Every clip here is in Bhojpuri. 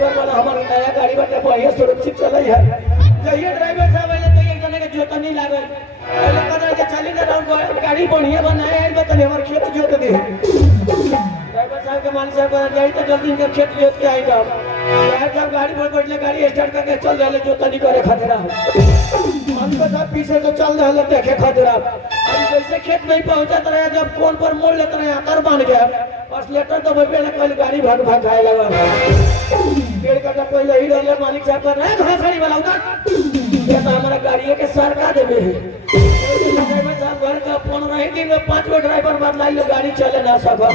ड्राइवर वाला हमारे नया गाड़ी बाटे बढ़िया सुरक्षित चले है जइए ड्राइवर साहब आइले तो एक जने के जोत नहीं लागल पहले कहता जे चली ना राउंड गाड़ी बढ़िया बनाए है तो हमारे खेत जोत दे ड्राइवर साहब के मालिक साहब गाड़ी तो जल्दी इनका खेत जोत के आएगा यार जब गाड़ी पर बैठले गाड़ी स्टार्ट करके चल रहे जोत नहीं करे खतरा मन को सब पीछे तो चल रहे देखे खतरा अब जैसे खेत नहीं पहुंचत रहे जब फोन पर मोड़ लेते रहे आकर बन गया बस लेटर तो बैठे ना कल गाड़ी भाग भाग खाए लगा डेढ़ घंटा पहले ही रहले मालिक साहब कर रहे घासड़ी वाला उधर ये तो हमारा गाड़ी के सरका देवे है ड्राइवर साहब घर का फोन रहे दिन में 5 गो ड्राइवर बदलाई ले गाड़ी चले ना सका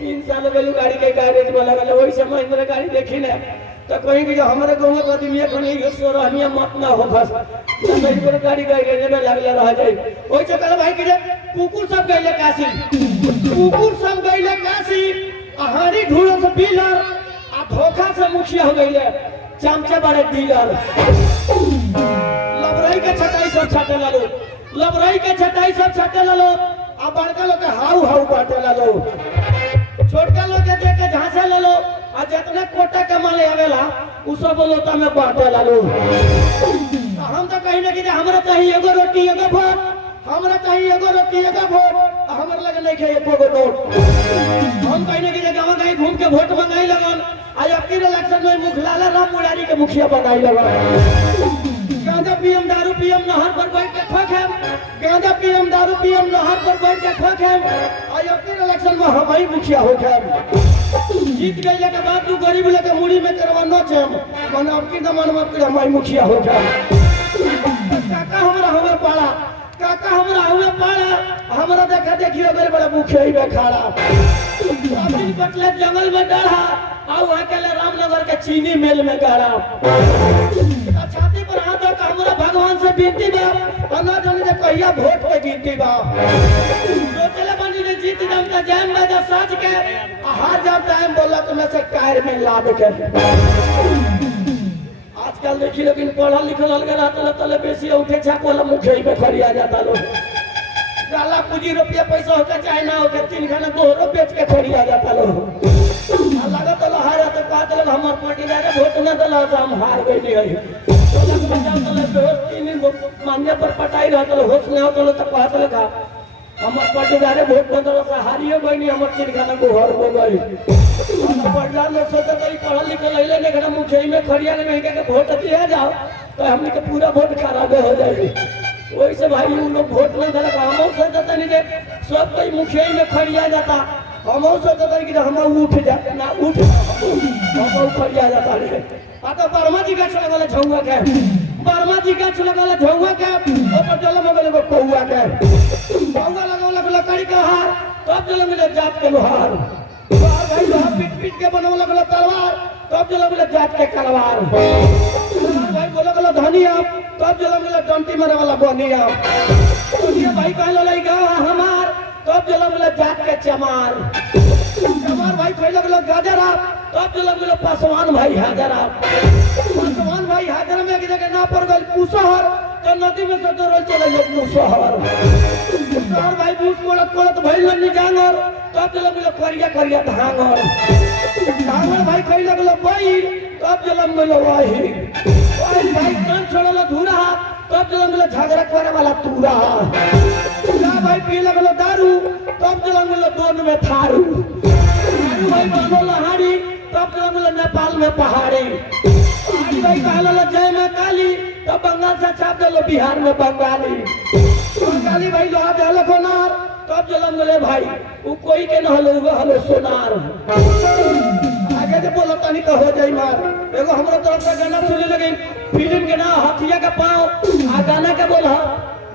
3 साल गलू गाड़ी के गैरेज में लगल वही समय मेरे गाड़ी देखी ना तो कहीं कि हमारे गांव में आदमी एखन ये सोरहनिया मत ना हो बस नहीं पूरे गाड़ी गैरेज में लगले रह जाए ओइ चक्कर भाई के कुकुर सब गइले काशी कुकुर सब गइले काशी आहारी ढूंढो से डीलर आ धोखा से मुखिया हो गइले चमचे बड़े डीलर लबराई के छटाई सब छाटे लालो लबराई के छटाई सब छाटे लालो आ बड़का लोग के हाउ हाउ बाटे लालो छोटका लोग के देख के झांसे ले लो आ जितने कोटा कमाले आवेला उ सब लोटा में बांटे लालो हम तो कहीं ना कि हमरा चाहिए एगो रोटी एगो भात हमरा चाहिए एगो रोटी एगो भात हमर लगे नहीं खे एको गो नोट हम कहीं ना कि गांव गांव घूम के वोट मंगाई लगन आज अबकी इलेक्शन में मुखलाला राम मुरारी के मुखिया बनाई लगन गांजा पीएम दारू पीएम नहर पर बैठ के ठोके गांजा पीएम दारू पीएम नहर पर बैठ के ठोके आज अबकी इलेक्शन में हम ही मुखिया हो गए जीत गए के बाद तू गरीब लोग के मुड़ी में करवानो छे मन अबकी दमन में हम ही मुखिया हो गए काका हमरा पाड़ा काका हमरा हुए पाड़ा हमरा देखा देखियो बड़े बड़े मुखिया ही में खड़ा अबकी बटले जंगल में डरा आउ अकेले रामनगर के चीनी मिल में गड़ा छाती पर हाथ रख हमरा भगवान से विनती बा अन्ना जाने जे कहिया वोट के गिनती बा सोचले बनी ने जीत जाम का जान बाजा साज के हार जाम टाइम बोला तो मैं से कायर में लाभ के आजकल देखी लेकिन पढ़ा लिखल अलग रहता तले बेसी उठे छाक वाला मुखिया में खरिया जाता लो गाला पूंजी रुपया पैसा होके चाहे ना होके 3 खाना दोहरो बेच के खरिया जाता लो लागत तो हारा तो कहत लग हमर पार्टी जाके वोट न दला तो हम हार गइली है तो लग बचाव तो दोस्त 3 दिन मान्य पर पटाई रहत होश न होत तो कहत लगा हमर पार्टी जाके वोट न दला से हारियो गइनी हमर 3 खाना गोहर हो गई पढ़ला लोग सोचत है पढ़ल लिखल अइले ने घर मुखिया में खरिया में के वोट दिया जाओ तो हमनी के पूरा वोट खराब हो जाएगी वही से भाई उन लोग वोट न दला हम सोचत नहीं जे सब कोई मुखिया में खरिया जाता हम सोचते हैं कि हम उठ जा ना उठ हम खरिया जाता रे आ तो बर्मा जी गाछ लगल झौवा के बर्मा जी गाछ लगल झौवा के ऊपर जल में गले कौवा के कौवा लगल लकड़ी का हार तब जल में जात के लोहार भाई लोहा पीट पीट के बनव लगल तलवार तब जल में जात के तलवार भाई बोले गल धनिया तब जल में डंटी मारे वाला बनिया तो भाई कहल लइका हमार तब जलम ले जात के चमार चमार भाई पहले लोग गाजरा तब जलम ले पासवान भाई हाजरा पासवान भाई हाजरा में की जगह ना पड़ गई कुसहर तो नदी में से रोल चले लोग मुसहर मुसहर भाई बूस कोड़त कोड़त भाई लन्नी जानवर तब जलम ले करिया करिया धांगर धांगर भाई पहले लोग भाई तब जलम ले वाही भाई कान छोड़ल धूरा तब जलम ले झगड़ा करे वाला तूरा भाई पी लगलो दारू तब जलंगलो दोन में थारू थारू भाई बानो लहाड़ी तब जलंगलो नेपाल में पहाड़ी पहाड़ी भाई कहलो जय मां काली तब बंगाल से छाप देलो बिहार में बंगाली बंगाली भाई लोहा देलो कोनार तब जलंगले भाई उ कोई के न हलो वो हलो सोनार आगे जे बोलो तनी तो हो जाई मार एगो हमरा तरफ से गाना सुने लगे फिल्म के ना हथिया का पांव आ गाना के बोल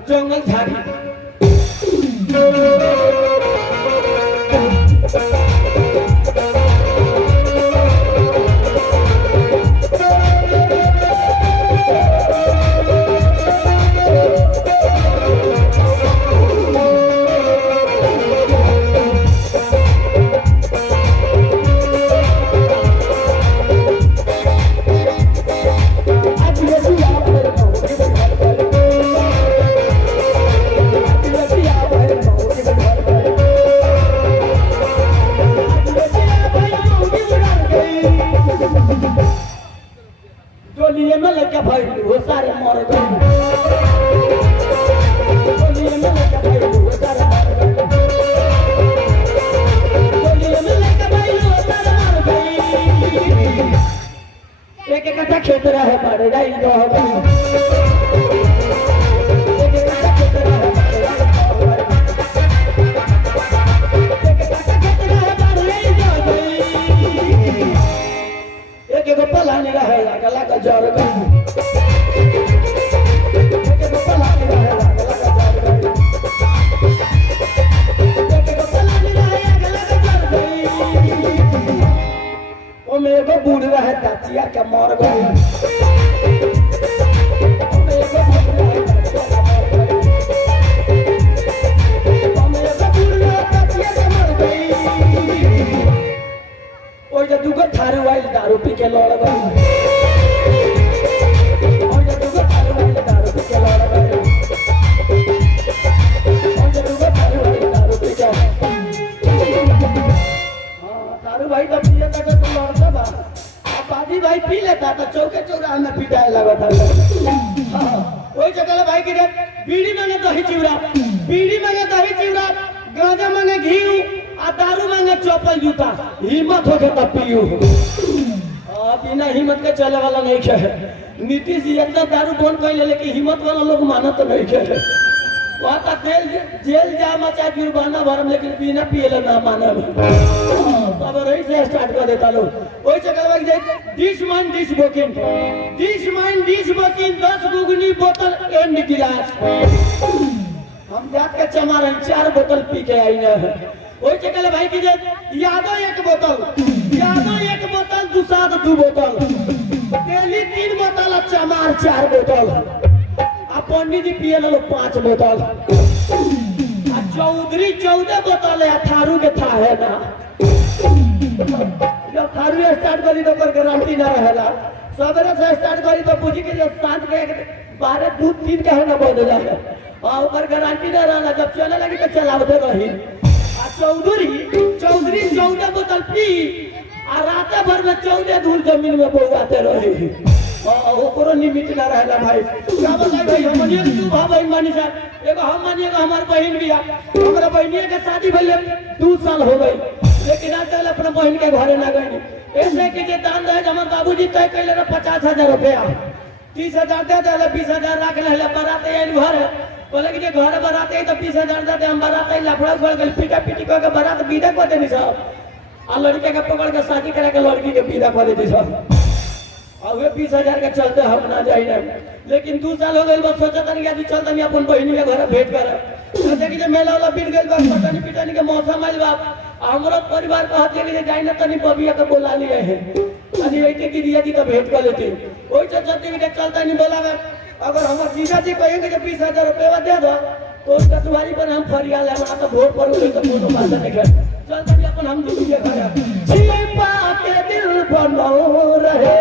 जंगल झाड़ी लड़का भाई वो सारे मर गए गोलियों में लड़का भाई वो सारे मर गए गोलियों में लड़का भाई वो सारे मर गए एक एक कट्ठा खेत रहे मर गई दो एक एक कट्ठा खेत रहे पलानी रहे गला का जर गई पलानी रहे गला का जर गई पलानी रहे गला का जर गई ओ मेरे को बूढ़ रहे ताचिया के मर गई ओ मेरे को बूढ़ रहे ओ मेरे को बूढ़ रहे ताचिया के मर गई ओ जे दुगो थारू आइल दारू पी के लड़ गई ओ जे दुगो थारू आइल दारू पी के लड़ गई ओ जे दुगो थारू आइल दारू पी के हां थारू भाई तो पिए तक तो लड़ता बा अब बाजी भाई पी लेता तो चौके चौराहे में पिटाए लगता हां ओई जगह भाई की बीड़ी मांगे दही चिवड़ा बीड़ी मांगे दही चिवड़ा गांजा मांगे घी आ दारू मांगे चप्पल जूता हिम्मत हो के तब पियो बिना हिम्मत के चले वाला नहीं है नीतीश जी इतना दारू बंद कर ले लेकिन हिम्मत वाला लोग मानत तो नहीं है वहाँ तक जेल जा मचा जुर्माना भरम लेकिन बिना पिए ना माने सब रही से स्टार्ट कर देता लोग वही चक्कर डिश माइन डिश बोकिंग 10 गुगनी बोतल एंड गिलास हम जात के चमा रहे 4 बोतल पी के आई ना वही चक्कर भाई की यादो एक बोतल दुसाद 2 बोतल डेली 3 बोतल चमार 4 बोतल आ पंडित जी पिए लो 5 बोतल आ चौधरी 14 बोतल है थारू के था है ना जब थारू स्टार्ट करी तो कर गारंटी ना रहेला सवेरे से स्टार्ट करी तो पूछी के सांझ के 12 दूध 3 का है ना बोल जाए और ऊपर गारंटी ना रहला जब चले लगी तो चलावते रही चौधरी 14 बोतल पी आ रात भर में 14 धूल जमीन में बोआते रहे ओकरो लिमिट ना रहला भाई क्या बोला भाई हमनिए के तू भाई मानी सा एगो हम मानिए हमार बहन बिया हमरा बहनिया के शादी भइले 2 साल हो गई लेकिन आज तक अपने बहन के घरे ना गई ऐसे कि जे दान रहे हमर बाबूजी तय कैले रहे 50,000 रुपया 30,000 दे दे 20,000 रख ले बारात आई घर बोले कि घर बारात आई तो 20,000 दे दे हम बारात आई लफड़ा उखड़ गल पीटा पीटी को के बारात विदा कर देनी सब आ लड़के के पकड़ के शादी करा के लड़की के विदा कर देनी सब और वे 20,000 के चलते हम ना जाई ना लेकिन 2 साल हो गए बस सोचा तनी कि चलता नहीं अपन बहिनी के घर भेंट करे सोचे कि मेला वाला बीत गइल बा पटनी पिटनी के मौसम आइल बा हमरो परिवार कहते कि जाई ना तनी बबिया के बुला लिए है तनी ऐते की दिया जी तो भेंट कर लेती ओई सोचते कि चलता नहीं बोलावे अगर हमर जीजा जी कहेंगे कि 20,000 रुपया दे दो तो उसका तुम्हारी पर हम फरियाल है वहां तो वोट पड़ोगे तो कोनो बात नहीं है चल तनी अपन हम दूसरी के घर छिपा के दिल बनो रहे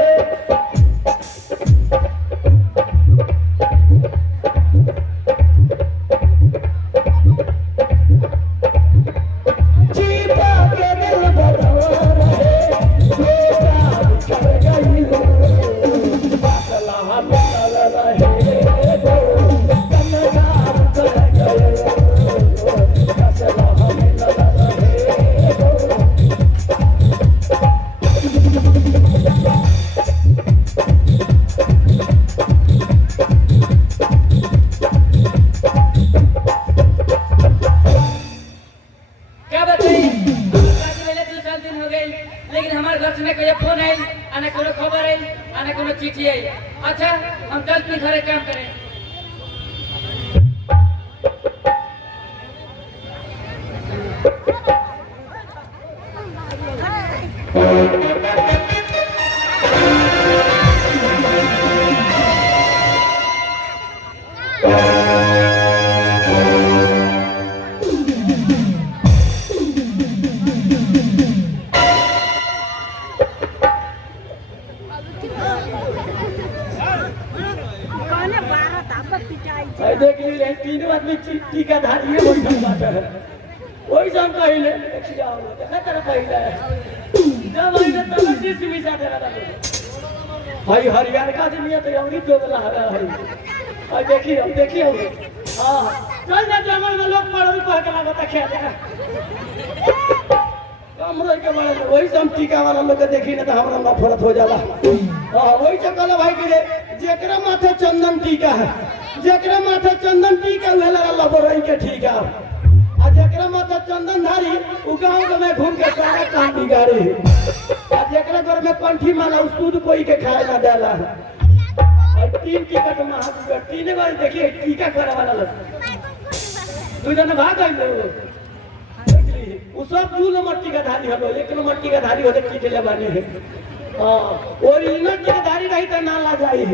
तीनों आदमी टीका धारिए बैठल बाटे वही सब कहिले देखिया ना तेरा पहिले जब आइले तब डिस मिसा देला भाई हरियाणा का आदमी है तो अंग्रेज जो गला है भाई देखिए हां चल जा जंगल में लोग पड़ोरी कह के लागत खेल हमरा के बारे में वही सब टीका वाला लोग देखी ना तो हमरा नफरत हो जाला हां वही से कहले भाई कि जेकरा माथे चंदन टीका है जेकरा माथे चंदन टीका उहे लगा लबरई के ठीक है आ जेकरा माथे चंदन धारी उ गांव में घूम के सारा काम बिगाड़ी आ जेकरा घर में कंठी माला उ सूद कोई के खाए ना देला और 3 टिकट महापुर 3 बार देखिए टीका करे वाला लोग दू जन भाग गए उ सब 2 नंबर टीका धारी हलो 1 नंबर टीका धारी होते टीके ले बानी है ओरिजिनल टीका धारी रही त ना ला जाई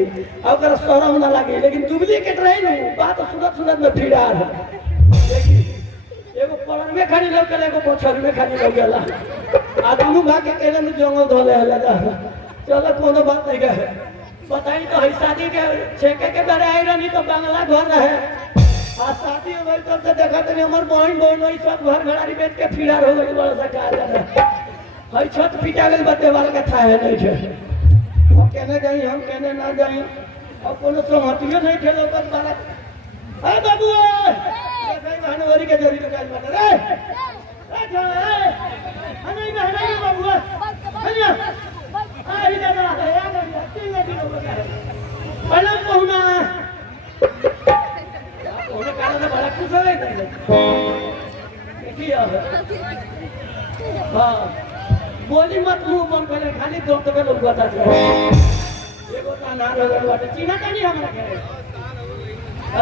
ओकर शरम ना लागे लेकिन डुप्लीकेट रही न बात सुनत में फिरार देखी एगो पलंग में खड़ी लोग के एगो पछर में खड़ी लोग गेला आ दुनु भाग के केले में जंगल धोले हले जा चलो कोनो बात नहीं कहे बताई तो है शादी के छेके के बेरे आई रहनी तो बंगला घर रहे आ शादी हो गई तब से देखा तनी हमर बहन वही सब घर घरारी बेच के फिरार हो गई बड़ा सा काज है हई छत पिटा गेल बतेवाल के था है नहीं है अब केने जाई हम केने ना जाई अब कोनो सहमतियो नहीं खेलो पर बात ए बाबू देखै बहनवरी के जोड़ी काज बता रे हनै बाबू हनिया आई दादा या गया 3 दिन हो गया पहले पहुना ओने काला ना बड़ा खुश होए देखिए हां बोली मत मुंह बंद करे खाली दो तो लोग बता दे एगो ताना लगल बाटे चिन्हा तानी हमरा के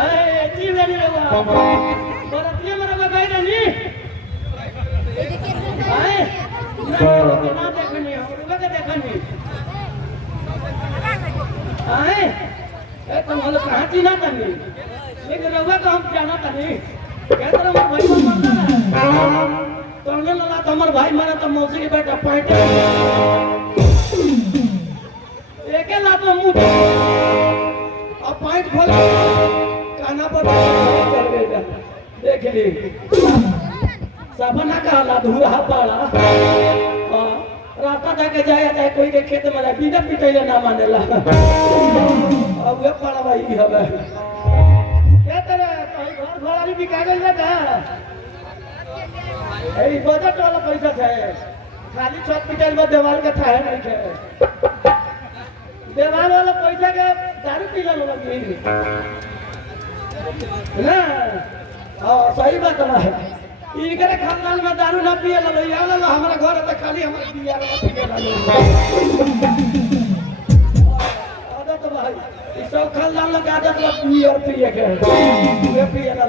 ए जी लेनी रवा बरतिया में रवा गई रहनी आए ना देखनी हमरा के देखनी आए ए तुम लोग कहां चिन्हा तानी लेकिन रवा का हम जाना तानी क्या तरह हमर भाई मरना तंगे लला तो हमर भाई मारा तो मौसी के बेटा पैंट एके लात में मुंह अब पैंट खोल काना पर चल गया देख ली सपना का ला धुरा पाड़ा रास्ता जाके जाए चाहे कोई के खेत में बिना पिटैले ना मानेला अब वे पाड़ा भाई हवे क्या तेरे घर घोड़ा भी कागज लगा ए बजट वाला पैसा है खाली छत पिटल में देवाल का था नहीं है देवाल वाला पैसा के दारू पी लो लगी ना हां सही बात है इनके खानदान में दारू ना पिए लो या लो हमारा घर है खाली हमारे बिया वाला पिए लो आदत भाई इस सब खानदान लगा आदत पिए के पिए